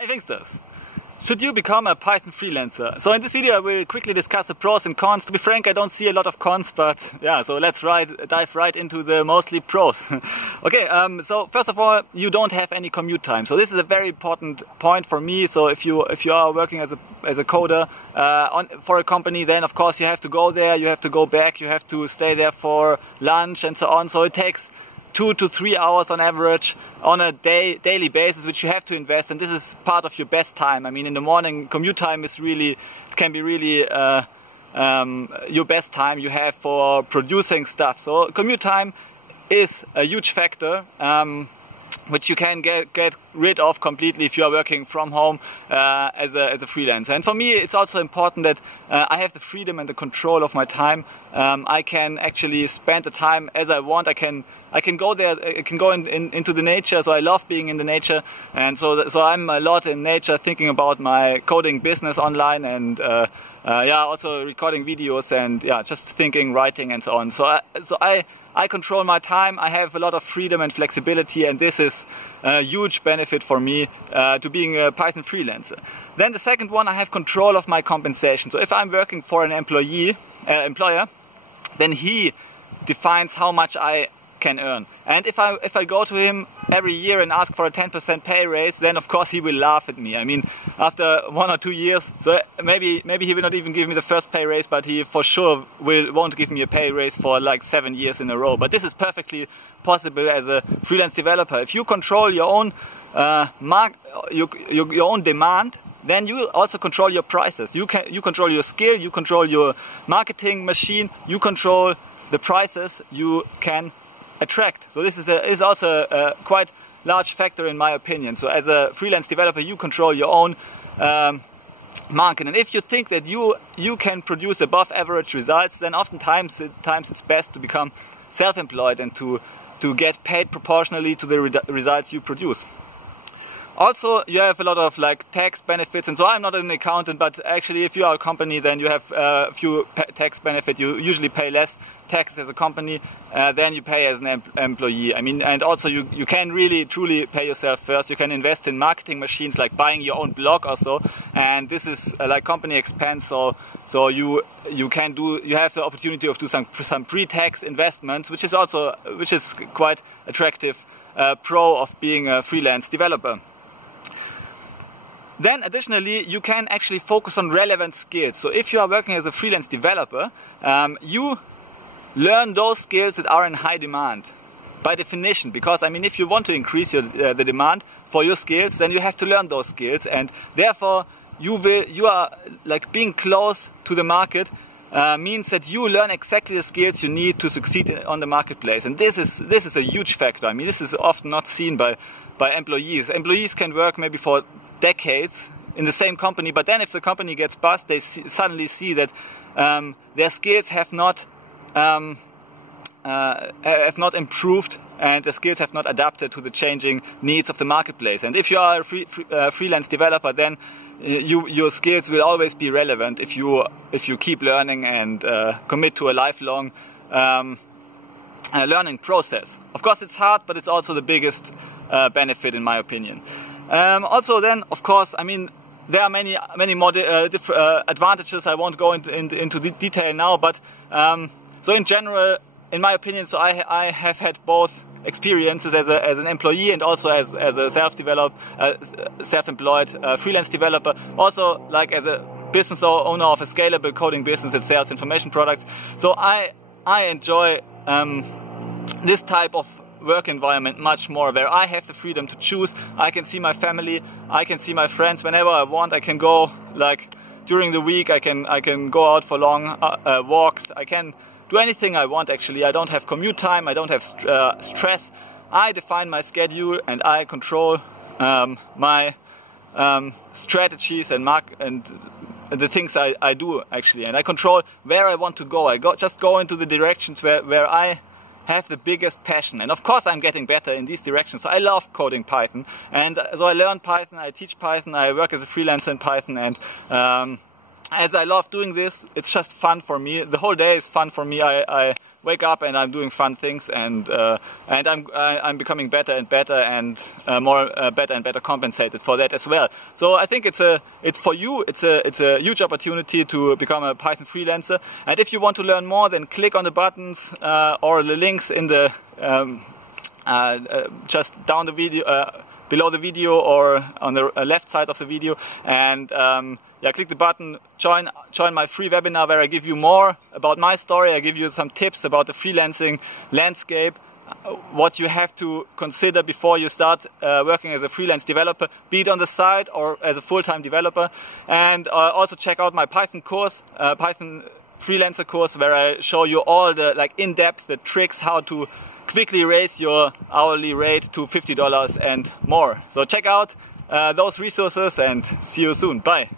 Hey Finxters! Should you become a Python freelancer? So in this video I will quickly discuss the pros and cons. To be frank, I don't see a lot of cons, but yeah, so let's dive right into the mostly pros. Okay, so first of all, you don't have any commute time. So this is a very important point for me. So if you are working as a coder for a company, then of course you have to go there, you have to go back, you have to stay there for lunch and so on. So it takes 2 to 3 hours on average on a daily basis, which you have to invest, and this is part of your best time. I mean, in the morning, commute time is can be really your best time you have for producing stuff. So commute time is a huge factor, which you can get rid of completely if you are working from home as a freelancer. And for me, it's also important that I have the freedom and the control of my time. I can actually spend the time as I want. I can go there. I can go into the nature. So I love being in the nature, and so I'm a lot in nature, thinking about my coding business online, and yeah, also recording videos, and yeah, just thinking, writing, and so on. So I control my time. I have a lot of freedom and flexibility, and this is a huge benefit for me to being a Python freelancer. Then the second one, I have control of my compensation. So if I'm working for an employer, then he defines how much I can earn. And if I go to him every year and ask for a 10% pay raise, then of course he will laugh at me. I mean, after 1 or 2 years, so maybe he will not even give me the first pay raise, but he for sure won't give me a pay raise for like 7 years in a row. But this is perfectly possible as a freelance developer. If you control your own your own demand, then you also control your prices. You control your skill, you control your marketing machine, you control the prices you can attract. So this is also a quite large factor in my opinion. So as a freelance developer, you control your own market, and if you think that you can produce above average results, then oftentimes it's best to become self-employed and to get paid proportionally to the results you produce. Also, you have a lot of like tax benefits, and so I'm not an accountant, but actually if you are a company, then you have a few tax benefits. You usually pay less tax as a company than you pay as an employee. I mean, and also you can really truly pay yourself first. You can invest in marketing machines like buying your own blog or so, and this is like company expense. So you have the opportunity of do some pre-tax investments, which is quite attractive pro of being a freelance developer. Then additionally, you can actually focus on relevant skills. So if you are working as a freelance developer, you learn those skills that are in high demand by definition. Because I mean, if you want to increase the demand for your skills, then you have to learn those skills, and therefore you are like being close to the market means that you learn exactly the skills you need to succeed on the marketplace. And this is a huge factor. I mean, this is often not seen by employees. Employees can work maybe for decades in the same company, but then if the company gets bust, they suddenly see that their skills have not improved, and the skills have not adapted to the changing needs of the marketplace. And if you are a freelance developer, then your skills will always be relevant if you keep learning and commit to a lifelong learning process. Of course, it's hard, but it's also the biggest benefit in my opinion. Also then, of course, I mean, there are many more advantages. I won't go into detail now, but so in general, in my opinion, so I have had both experiences as an employee and also as a self-employed freelance developer. Also, like as a business owner of a scalable coding business that sells information products. So I enjoy this type of work environment much more, where I have the freedom to choose. I can see my family, I can see my friends whenever I want. I can go like during the week. I can go out for long walks. I can do anything I want actually. I don't have commute time. I don't have stress. I define my schedule and I control my strategies and the things I do actually. And I control where I want to go. I just go into the directions where I have the biggest passion. And of course I'm getting better in these directions. So I love coding Python, and so I learn Python, I teach Python, I work as a freelancer in Python, and as I love doing this, it's just fun for me. The whole day is fun for me. wake up and I'm doing fun things, and I'm becoming better and better, and better and better compensated for that as well. So I think it's for you. It's a huge opportunity to become a Python freelancer. And if you want to learn more, then click on the buttons or the links in the just down the video, below the video, or on the left side of the video, and yeah, click the button, join my free webinar where I give you more about my story. I give you some tips about the freelancing landscape, what you have to consider before you start working as a freelance developer, be it on the side or as a full-time developer. And also check out my Python course, Python Freelancer course, where I show you all the in-depth the tricks how to quickly raise your hourly rate to $50 and more. So check out those resources and see you soon. Bye.